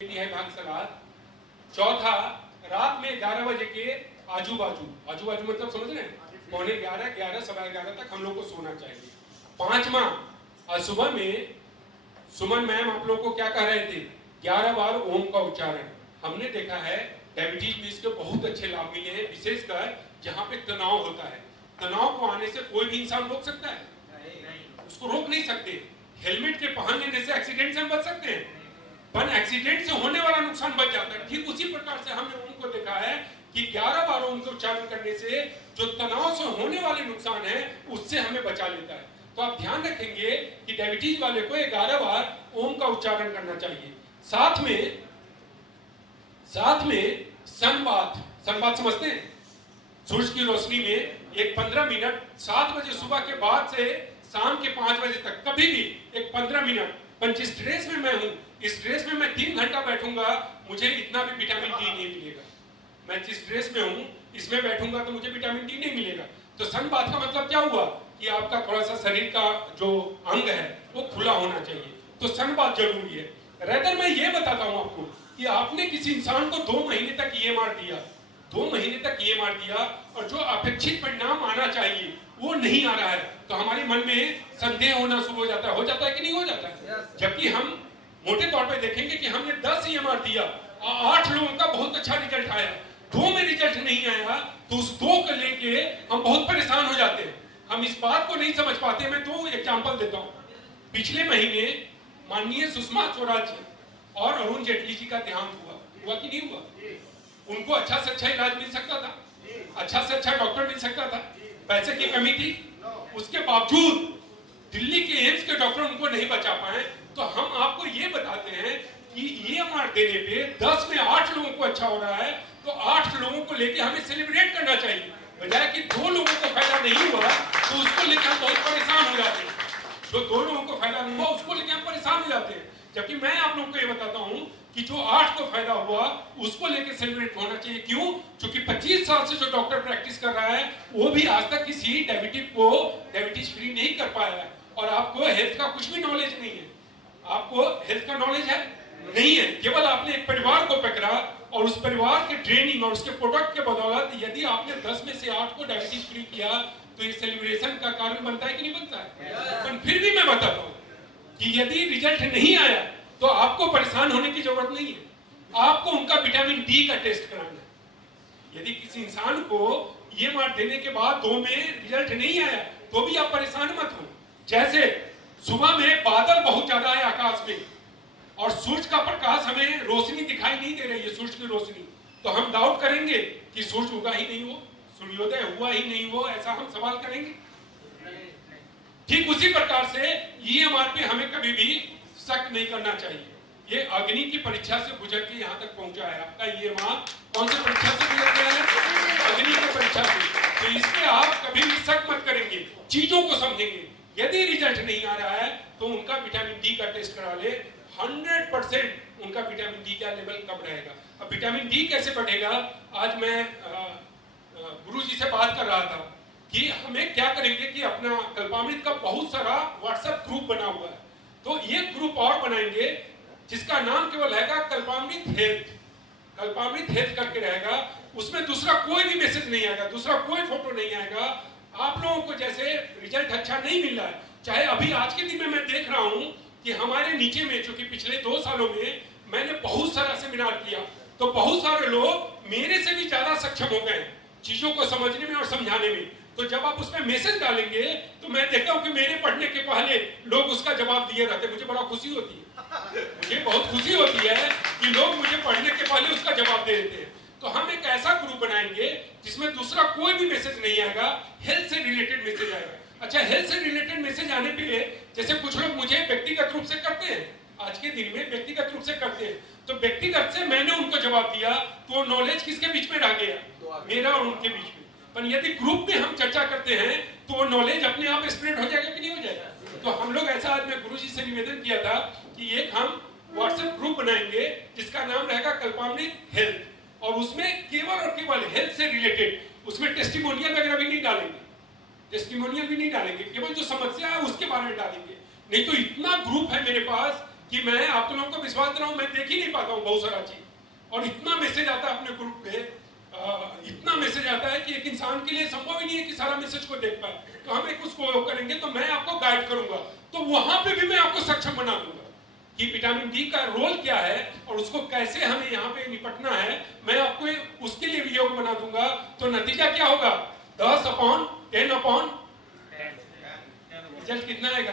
है भाग सलाद। चौथा, रात में 11 बजे के आजू बाजू मतलब समझ रहे हैं, 11:45 सवा 11 तक हम लोग को सोना चाहिए। पांचवा, सुबह में सुमन मैम आप लोग को क्या कह रहे थे, 11 बार ओम का उच्चारण। हमने देखा है डायबिटीज में इसके बहुत अच्छे लाभ मिले हैं, विशेषकर जहाँ पे तनाव होता है। तनाव को आने से कोई भी इंसान रोक सकता है? उसको रोक नहीं सकते। हेलमेट के पहन लेने से एक्सीडेंट से हम बच सकते हैं, पर एक्सीडेंट से होने वाला नुकसान बच जाता है। ठीक उसी प्रकार से हमने उनको देखा है कि 11 बार ओम का उच्चारण करने से जो तनाव से होने वाले नुकसान है उससे हमें बचा लेता है। तो आप ध्यान रखेंगे कि डायबिटीज वाले को 11 बार ओम का उच्चारण करना चाहिए। साथ में सनबाथ समझते हैं? सूरज की रोशनी में एक 15 मिनट 7 बजे सुबह के बाद से शाम के 5 बजे तक कभी भी एक 15 मिनट। पर जिस ड्रेस में मैं हूं, इस ड्रेस में मैं 3 घंटा बैठूंगा, मुझे इतना भी विटामिन डी नहीं मिलेगा। मैं जिस ड्रेस में हूं इसमें बैठूंगा तो मुझे विटामिन डी नहीं मिलेगा। तो सनबाथ का मतलब क्या हुआ कि आपका थोड़ा सा शरीर का जो अंग है वो खुला होना चाहिए। तो सनबाथ जरूरी है। रेदर मैं ये बताता हूं आपको कि आपने किसी इंसान को 2 महीने तक ये मार दिया, 2 महीने तक ये मार दिया, और जो अपेक्षित परिणाम आना चाहिए वो नहीं आ रहा है, तो हमारे मन में संदेह होना शुरू हो जाता है कि नहीं हो जाता है? जबकि हम मोटे तौर पे देखेंगे कि हमने 10 ये मार दिया, 8 लोगों का बहुत अच्छा रिजल्ट आया, 2 में रिजल्ट नहीं आया, तो उस 2 को लेके हम बहुत परेशान हो जाते हैं। हम इस बात को नहीं समझ पाते। मैं 2 एग्जांपल देता हूँ। पिछले महीने माननीय सुषमा स्वराज जी और अरुण जेटली जी का देहांत हुआ कि नहीं हुआ? उनको अच्छा से अच्छा इलाज मिल सकता था, अच्छा से अच्छा डॉक्टर मिल सकता था, पैसे की कमी थी, उसके बावजूद दिल्ली के एम्स के डॉक्टर उनको नहीं बचा पाए। तो हम आपको ये बताते हैं कि EMR देने पे 10 में 8 लोगों को अच्छा हो रहा है, तो 8 लोगों को लेके हमें सेलिब्रेट करना चाहिए, बजाय कि 2 लोगों को फायदा नहीं हुआ तो उसको लेकर हम बहुत परेशान हो जाते हैं। जो 2 लोगों को फायदा नहीं हुआ उसको लेकर हम परेशान हो जाते हैं। जबकि मैं आप लोगों को ये बताता हूं कि जो 8 को फायदा हुआ उसको लेकर सेलिब्रेट होना चाहिए। क्यों? क्योंकि 25 साल से जो डॉक्टर प्रैक्टिस कर रहा है वो भी आज तक किसी डायबिटीज फ्री नहीं कर पाया है। और आपको हेल्थ का कुछ भी नॉलेज नहीं है। आपको हेल्थ का नॉलेज है नहीं है, केवल आपने एक परिवार को पकड़ा और उस परिवार के ट्रेनिंग और उसके प्रोडक्ट के बदौलत यदि आपने 10 में से 8 को डायबिटीज फ्री किया तो ये सेलिब्रेशन का कारण बनता है कि नहीं बनता है? पर फिर भी मैं बताता हूं कि यदि रिजल्ट नहीं आया तो आपको परेशान होने की जरूरत नहीं है। आपको उनका विटामिन डी का टेस्ट कराना है। यदि किसी इंसान को ये मार देने के बाद 2 में रिजल्ट नहीं आया तो भी आप परेशान मत हो। जैसे सुबह में बादल बहुत ज्यादा है आकाश में और सूरज का प्रकाश, हमें रोशनी दिखाई नहीं दे रही है, सूरज की रोशनी, तो हम डाउट करेंगे कि सूरज उगा ही नहीं हो, सूर्योदय हुआ ही नहीं हो, ऐसा हम सवाल करेंगे? ठीक उसी प्रकार से EMR पे हमें कभी भी शक नहीं करना चाहिए। ये अग्नि की परीक्षा से गुजर के यहाँ तक पहुंचा है। आपका EMR कौन सी परीक्षा से गुजर गया है? अग्नि की परीक्षा से। तो इसमें आप कभी भी शक मत करेंगे, चीजों को समझेंगे। यदि रिजल्ट नहीं आ रहा है तो उनका विटामिन डी का टेस्ट करा ले। 100% उनका विटामिन डी का लेवल कम रहेगा। अब विटामिन डी कैसे बढ़ेगा? आज मैं गुरुजी से बात कर रहा था कि हमें क्या करेंगे कि अपना कल्पामृत का बहुत सारा व्हाट्सएप ग्रुप बना हुआ है, तो ये ग्रुप और बनाएंगे जिसका नाम केवल रहेगा कल्पामृत हेल्थ करके रहेगा। उसमें दूसरा कोई भी मैसेज नहीं आएगा, दूसरा कोई फोटो नहीं आएगा। आप लोगों को जैसे रिजल्ट अच्छा नहीं मिल रहा है, चाहे अभी आज के दिन में मैं देख रहा हूं कि हमारे नीचे में, चूंकि पिछले 2 सालों में मैंने बहुत सारा सेमिनार किया, तो बहुत सारे लोग मेरे से भी ज्यादा सक्षम हो गए चीजों को समझने में और समझाने में। तो जब आप उसमें मैसेज डालेंगे तो मैं देखता हूं कि मेरे पढ़ने के पहले लोग उसका जवाब दिए रहते। मुझे बड़ा खुशी होती है, मुझे बहुत खुशी होती है कि लोग मुझे पढ़ने के पहले उसका जवाब दे देते हैं। तो हम एक ऐसा ग्रुप बनाएंगे जिसमें दूसरा कोई भी मैसेज नहीं आएगा, हेल्थ से रिलेटेड मैसेज आएगा। अच्छा, हेल्थ से रिलेटेड मैसेज आने पे जैसे कुछ लोग मुझे व्यक्तिगत रूप से करते हैं, आज के दिन में व्यक्तिगत रूप से करते हैं, तो व्यक्तिगत से मैंने उनको जवाब दिया तो नॉलेज किसके बीच में रह गया? मेरा और उनके बीच में। पर यदि ग्रुप में हम चर्चा करते हैं तो नॉलेज अपने आप स्प्रेड हो जाएगा कि नहीं हो जाएगा? तो हम लोग ऐसा, आज मैं गुरुजी से निवेदन किया था कि एक हम व्हाट्सएप ग्रुप बनाएंगे जिसका नाम रहेगा कल्पामृत हेल्थ, और उसमें केवल और केवल हेल्थ से रिलेटेड, उसमें टेस्टिमोनियल वगैरह भी नहीं डालेंगे, केवल जो समस्या है उसके बारे में डालेंगे। नहीं तो इतना ग्रुप है मेरे पास कि मैं आप लोगों को विश्वास दिलाऊं, मैं देख ही नहीं पाता हूं बहुत सारा चीज, और इतना मैसेज आता है अपने ग्रुप पे, इतना मैसेज आता है कि एक इंसान के लिए संभव ही नहीं है कि सारा मैसेज को देख पाए। तो हम एक उसको करेंगे, तो मैं आपको गाइड करूंगा, तो वहां पे भी मैं आपको सक्षम बना दूंगा कि विटामिन डी का रोल क्या है और उसको कैसे हमें यहाँ पे निपटना है, मैं आपको उसके लिए भी योग बना दूंगा। तो नतीजा क्या होगा? 10/10 रिजल्ट कितना आएगा?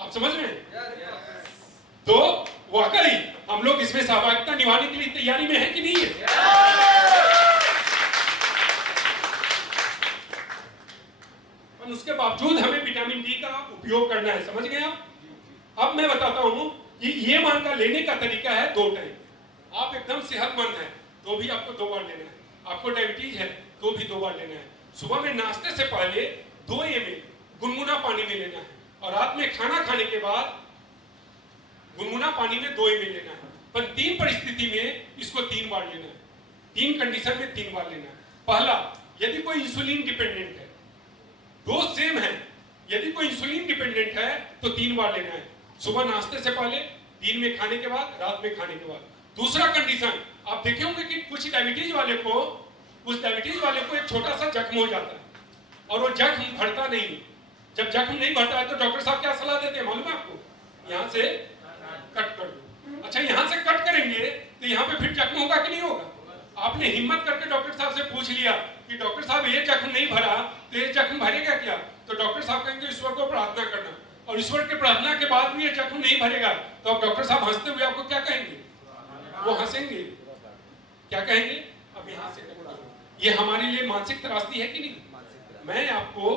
आप समझ रहे हैं? तो वाकई हम लोग इसमें सहभागिता निभाने के लिए तैयारी में है कि नहीं है? और उसके बावजूद हमें विटामिन डी का उपयोग करना है, समझ गए आप? अब मैं बताता हूं कि ये मान का लेने का तरीका है 2 टाइम। आप एकदम सेहतमंद हैं तो भी आपको 2 बार लेना है, आपको डायबिटीज है तो भी 2 बार लेना है। सुबह में नाश्ते से पहले 2 ml गुनगुना पानी में लेना है, और रात में खाना खाने के बाद गुनगुना पानी में 2 ml लेना है। पर 3 परिस्थिति में इसको 3 बार लेना है, 3 कंडीशन में 3 बार लेना है। पहला, यदि कोई इंसुलिन डिपेंडेंट है, डोज सेम है, यदि कोई इंसुलिन डिपेंडेंट है तो 3 बार लेना है, सुबह नाश्ते से पहले, दिन में खाने के बाद, रात में खाने के बाद। दूसरा कंडीशन, आप देखे होंगे कि कुछ डायबिटीज वाले को एक छोटा सा जख्म हो जाता है और वो जख्म भरता नहीं। जब जख्म नहीं भरता है तो डॉक्टर साहब क्या सलाह देते हैं मालूम है आपको? यहाँ से कट कर दो। अच्छा, यहाँ से कट करेंगे तो यहाँ पे फिर जख्म होगा कि नहीं होगा? आपने हिम्मत करके डॉक्टर साहब से पूछ लिया कि डॉक्टर साहब ये जख्म नहीं भरा तो ये जख्म भरेगा क्या? तो डॉक्टर साहब कहेंगे ईश्वर को प्रार्थना करना, और ईश्वर के प्रार्थना के बाद भी ये जख्म नहीं भरेगा तो अब डॉक्टर साहब हंसते हुए आपको क्या कहेंगे? वो हंसेंगे, क्या कहेंगे? अब यहाँ से ये हमारे लिए मानसिक त्रासदी है कि नहीं? मैं आपको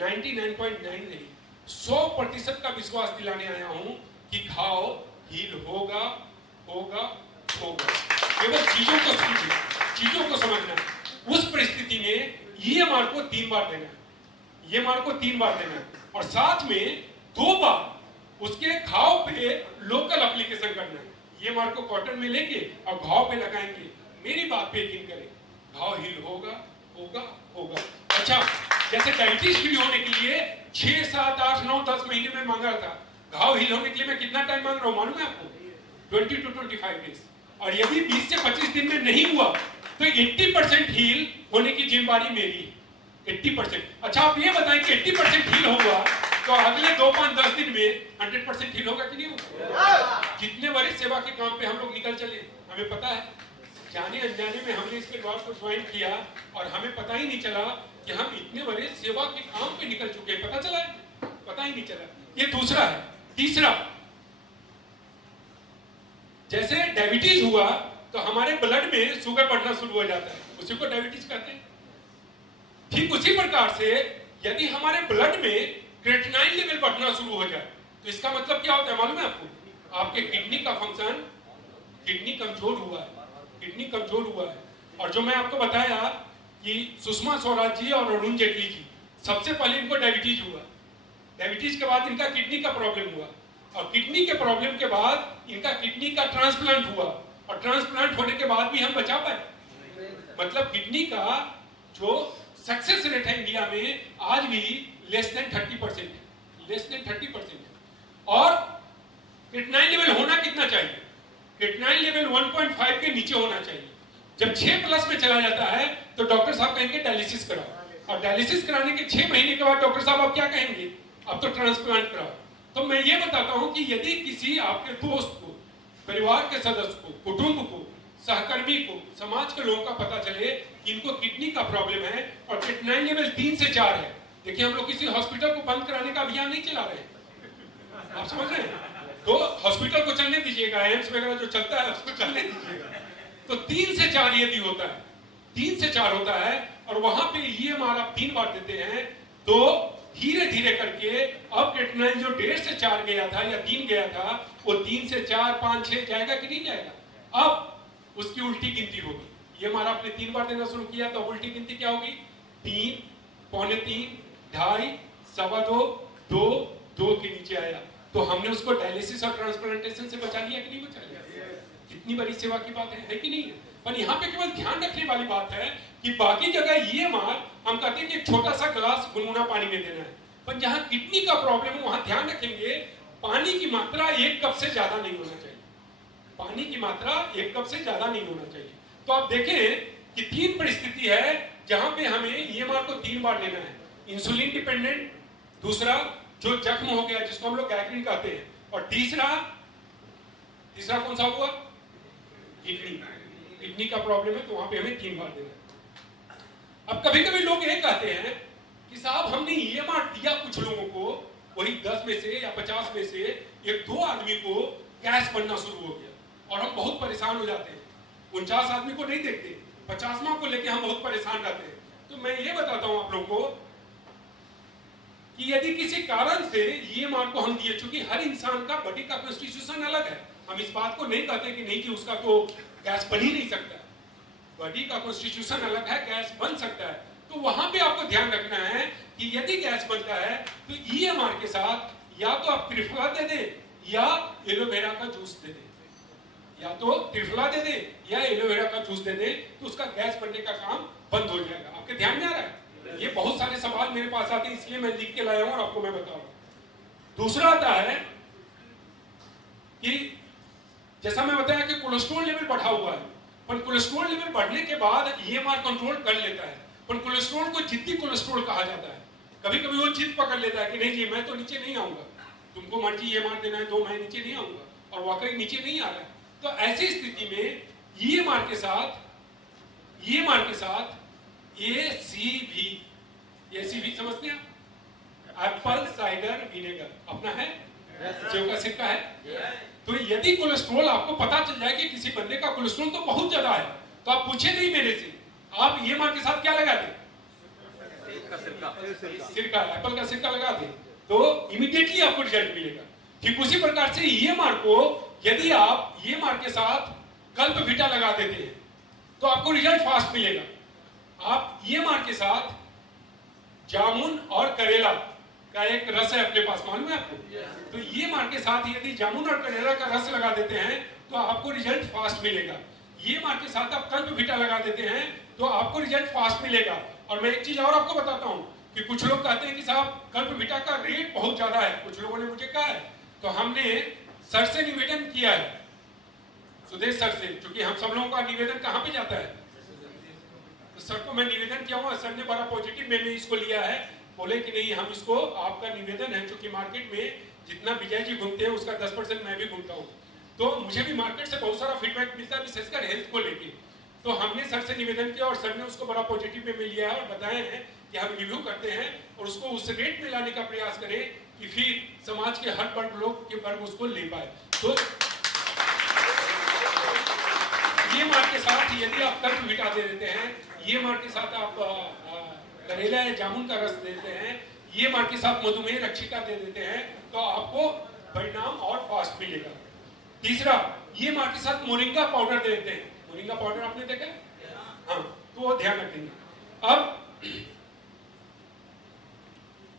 99.9 नहीं 100% का विश्वास दिलाने आया हूं कि घाव हील होगा होगा होगा। केवल चीजों को समझिए, चीजों को समझना। उस परिस्थिति में ये मार को 3 बार देना है, ये मार को 3 बार देना है, और साथ में 2 बार उसके घाव पे लोकल एप्लीकेशन करना है। ये मार को कॉटन में लेके और घाव पे लगाएंगे। मेरी बात पे यकीन करें, घाव हील होगा होगा होगा। अच्छा, जैसे डायबिटीज फ्री होने के लिए 6, 7, 8, 9, 10 महीने में मांगा था, घाव हील होने के लिए मैं कितना टाइम मांग रहा हूं मालूम है आपको? 20 to 25 डेज। और यदि 20 से 25 दिन में नहीं हुआ तो 80% हील होने की जिम्मेदारी मेरी है। 80%। अच्छा, आप ये बताएं कि 80% हील होगा तो अगले 2, 5, 10 दिन में 100% हील होगा कि नहीं होगा? जितने बड़े सेवा के काम पे हम लोग निकल चले, हमें पता है, जाने अनजाने में हमने इसके बाद को ज्वाइन किया और हमें पता ही नहीं चला कि हम इतने बड़े सेवा के काम पे निकल चुके हैं। पता चला है? पता ही नहीं चला। ये दूसरा है। तीसरा, जैसे डायबिटीज हुआ तो हमारे ब्लड में शुगर बढ़ना शुरू हो जाता है, उसी को डायबिटीज कहते हैं। ठीक उसी प्रकार से यदि हमारे ब्लड में क्रेटिनाइन लेवल बढ़ना शुरू हो जाए तो इसका मतलब क्या होता है मालूम है आपको? आपके किडनी का फंक्शन, किडनी कमजोर हुआ है, किडनी कमजोर हुआ है। और जो मैं आपको बताया कि सुषमा स्वराज जी और अरुण जेटली जी, सबसे पहले इनको डायबिटीज हुआ, डायबिटीज के बाद इनका किडनी का प्रॉब्लम हुआ, और किडनी के प्रॉब्लम के बाद इनका किडनी का ट्रांसप्लांट हुआ, और ट्रांसप्लांट होने के बाद भी हम बचा पाए। मतलब किडनी का जो सक्सेस रेट है इंडिया में आज भी लेस देन 30% है, लेस देन 30% है। और क्रेटिनाइन लेवल होना कितना चाहिए? क्रेटिनाइन लेवल 1.5 के नीचे होना चाहिए। जब 6+ में चला जाता है तो डॉक्टर साहब कहेंगे डायलिसिस कराओ, और डायलिसिस कराने के 6 महीने के बाद डॉक्टर साहब आप क्या कहेंगे? अब तो ट्रांसप्लांट कराओ। तो मैं ये बताता हूं कि यदि किसी आपके दोस्त को, परिवार के सदस्य को, कुटुंब को, सहकर्मी को, समाज के लोगों का पता चले कि इनको किडनी का प्रॉब्लम है और क्रेटिनाइन लेवल 3 से 4 है, देखिए हम लोग किसी हॉस्पिटल को बंद कराने का अभियान नहीं चला रहे, आप समझ रहे हैं? तो हॉस्पिटल को चलने दीजिएगा, एम्स वगैरह जो चलता है उसको चलने दीजिएगा। तो 3 से 4 यदि होता है, 3 से 4 होता है, और वहां पे ये मार आप 3 बार देते हैं तो धीरे धीरे करके अब क्रेटिनाइन जो 1.5 से 4 गया था या 3 गया था, वो 3 से 4, 5, 6 जाएगा कि नहीं जाएगा? अब उसकी उल्टी गिनती होगी। ये मारा आपने 3 बार देना शुरू किया तो उल्टी गिनती क्या होगी? 3, पौने 3, 2.5, 2.25, 2, 2 के नीचे आया तो हमने उसको डायलिसिस और ट्रांसप्लांटेशन से बचा लिया कि नहीं बचा लिया? कितनी बड़ी सेवा की बात है कि नहीं? पर यहाँ पे केवल ध्यान रखने वाली बात है कि बाकी जगह ये मार हम कहते हैं कि एक छोटा सा गिलास गुनगुना पानी में देना है, पर जहाँ किडनी का प्रॉब्लम है वहां ध्यान रखेंगे पानी की मात्रा 1 कप से ज्यादा नहीं होना चाहिए। पानी की मात्रा 1 कप से ज्यादा नहीं होना चाहिए। तो आप देखें कि 3 परिस्थिति है जहां पे हमें ईएमआर को 3 बार लेना है। इंसुलिन डिपेंडेंट, दूसरा जो जख्म हो गया जिसको हम लोग गैंग्रीन कहते हैं, और तीसरा कौन सा हुआ? किडनी का प्रॉब्लम है, तो वहां पे हमें 3 बार देना है। अब कभी कभी लोग ये कहते हैं कि साहब हमने ईएमआर दिया कुछ लोगों को, वही 10 में से या 50 में से 1-2 आदमी को गैस बनना शुरू हो गया और हम बहुत परेशान हो जाते हैं। 49 आदमी को नहीं देखते, 50वां को लेके हम बहुत परेशान रहते हैं। तो मैं ये बताता हूं आप लोगों को कि यदि किसी कारण से ईएमआर को हम दिए, चूंकि हर इंसान का बॉडी का कॉन्स्टिट्यूशन अलग है, हम इस बात को नहीं कहते कि नहीं कि उसका तो गैस बन ही नहीं सकता, बॉडी का कॉन्स्टिट्यूशन अलग है, गैस बन सकता है। तो वहां पे आपको ध्यान रखना है कि यदि गैस बनता है तो ईएमआर के साथ या तो आप त्रिफला दे दें या एलोवेरा का जूस दे दें, या तो त्रिफला दे दें या एलोवेरा का जूस दे दें, तो उसका गैस बनने का काम बंद हो जाएगा। आपके ध्यान में आ रहा है? ये बहुत सारे सवाल मेरे पास आते हैं, इसलिए मैं लिख के लाया हूं और आपको मैं बता रहा हूं। दूसरा आता है कि जैसा मैं बताया कि कोलेस्ट्रॉल लेवल बढ़ा हुआ है, पर कोलेस्ट्रॉल लेवल बढ़ने के बाद ईएमआर कंट्रोल कर लेता है, पर कोलेस्ट्रॉल को जिद्दी कोलेस्ट्रॉल कहा जाता है। कभी कभी वो जिद पकड़ लेता है कि नहीं जी मैं तो नीचे नहीं आऊंगा, तुमको मर्जी ईएमआर देना है तो मैं नीचे नहीं आऊंगा, और वाकई नीचे नहीं आ रहा है। तो ऐसी स्थिति में ईएमआर के साथ एसीवी समझते हैं? एप्पल साइडर विनेगर अपना है, सेव का सिक्का है। तो यदि कोलेस्ट्रॉल आपको पता चल जाए कि किसी बंदे का कोलेस्ट्रॉल तो बहुत ज्यादा है, तो आप पूछे नहीं मेरे से, आप ईएमआर के साथ क्या लगा दें? सिरका, एप्पल का सिरका लगा दें, तो इमीडिएटली आपको रिजल्ट मिलेगा। ठीक उसी प्रकार से ईएमआर को यदि आप ईएमआर के साथ कल्पविटा लगा देते हैं तो आपको रिजल्ट फास्ट मिलेगा। आप ईएमआर के साथ जामुन और करेला का एक रस है अपने पास, मालूम है आपको? तो ईएमआर के साथ यदि जामुन और करेला का रस लगा देते हैं तो आपको रिजल्ट फास्ट मिलेगा। ईएमआर के साथ आप कल्पविटा लगा देते हैं तो आपको रिजल्ट फास्ट मिलेगा। और मैं एक चीज और आपको बताता हूं कि कुछ लोग कहते हैं कि साहब कल्पविटा का रेट बहुत ज्यादा है, कुछ लोगों ने मुझे कहा है, तो हमने सर से निवेदन किया है, सुदेश सर से, क्योंकि हम सब लोगों का निवेदन कहां पे जाता है, तो सर को मैं निवेदन किया हुआ, सर ने बड़ा पॉजिटिव में इसको लिया है, बोले कि नहीं हम इसको, आपका निवेदन है, क्योंकि मार्केट में जितना विजय जी घूमते हैं उसका 10% मैं भी घूमता हूँ, तो मुझे भी मार्केट से बहुत सारा फीडबैक मिलता है विशेषकर हेल्थ को लेके। तो हमने सर से निवेदन किया और सर ने उसको बड़ा पॉजिटिव में लिया है और बताए हैं कि हम रिव्यू करते हैं और उसको उस रेट में लाने का प्रयास करें कि फिर समाज के हर वर्ग उसको ले पाए। तो ईएमआर के साथ यदि आप कल्पविटा दे देते हैं, ईएमआर के साथ आप करेला या जामुन का रस देते हैं, ईएमआर के साथ मधुमेह रक्षिका दे देते हैं, तो आपको परिणाम और फास्ट मिलेगा। तीसरा, ईएमआर के साथ मोरिंगा पाउडर दे देते हैं। मोरिंगा पाउडर आपने देखा है? हाँ, तो वो ध्यान रखेंगे। अब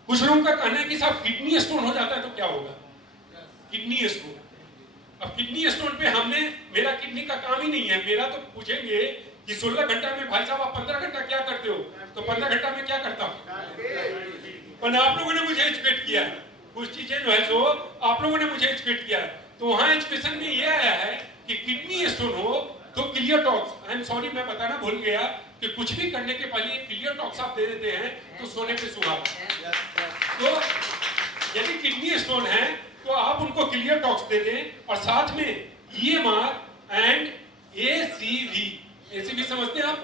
कुछ लोगों का कहना है कि साहब किडनी स्टोन हो जाता है तो क्या होगा? किडनी स्टोन, अब किडनी स्टोन पे हमने, मेरा किडनी का काम ही नहीं है, मेरा तो पूछेंगे कि 16 घंटा में भाई साहब आप 15 घंटा क्या करते हो, तो 15 घंटा में क्या करता हूं? पर आप लोगों ने मुझे एजुकेट किया है, कुछ चीजें जो है जो आप लोगों ने मुझे एजुकेट किया है, तो वहां एजुकेशन में ये आया है कि किडनी स्टोन हो तो clear talks, I am sorry मैं बताना भूल गया कि कुछ भी करने के पहले क्लियर टॉक्स आप दे देते हैं तो सोने पे सुहागा। तो यदि किडनी स्टोन है तो आप उनको क्लियर टॉक्स दे दें और साथ में ईएमआर एंड एसीवी, एसीवी समझते हैं आप?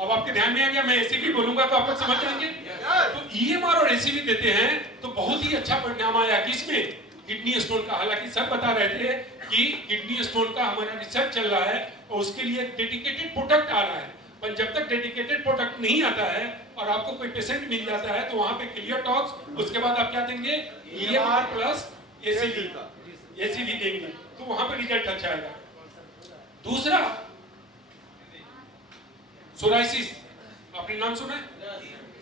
अब आपके ध्यान में आ गया, मैं एसीवी बोलूंगा तो आप लोग समझ जाएंगे। तो ईएमआर और एसीवी देते हैं तो बहुत ही अच्छा परिणाम आया किसमें? किडनी स्टोन का। हालांकि सब बता रहे थे कि किडनी स्टोन का हमारा रिसर्च चल रहा है और उसके लिए डेडिकेटेड प्रोडक्ट आ रहा है, पर जब तक डेडिकेटेड प्रोडक्ट नहीं आता है और आपको कोई पेशेंट मिल जाता है तो वहां पे क्लियर टॉक्स, उसके बाद आप क्या देंगे? ईएमआर प्लस एसीवी देंगे, तो वहां पे रिजल्ट अच्छा आएगा। दूसरा, सोराइसिस, आपने नाम सुना है?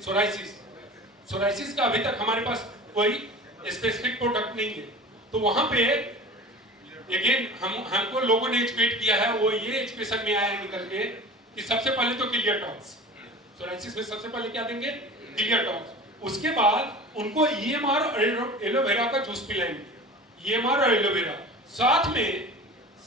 सोराइसिस का अभी तक हमारे पास कोई स्पेसिफिक प्रोडक्ट नहीं है, तो वहां पे अगेन हमको लोगों ने एजुकेट किया है, वो ये एजुकेशन में आया निकल के कि सबसे पहले तो क्लियर टॉक्स, सोराइसिस में सबसे पहले क्या देंगे? Clear talks. उसके बाद उनको ईएमआर और एलोवेरा का जूस पिलाएंगे, ईएमआर और एलोवेरा साथ में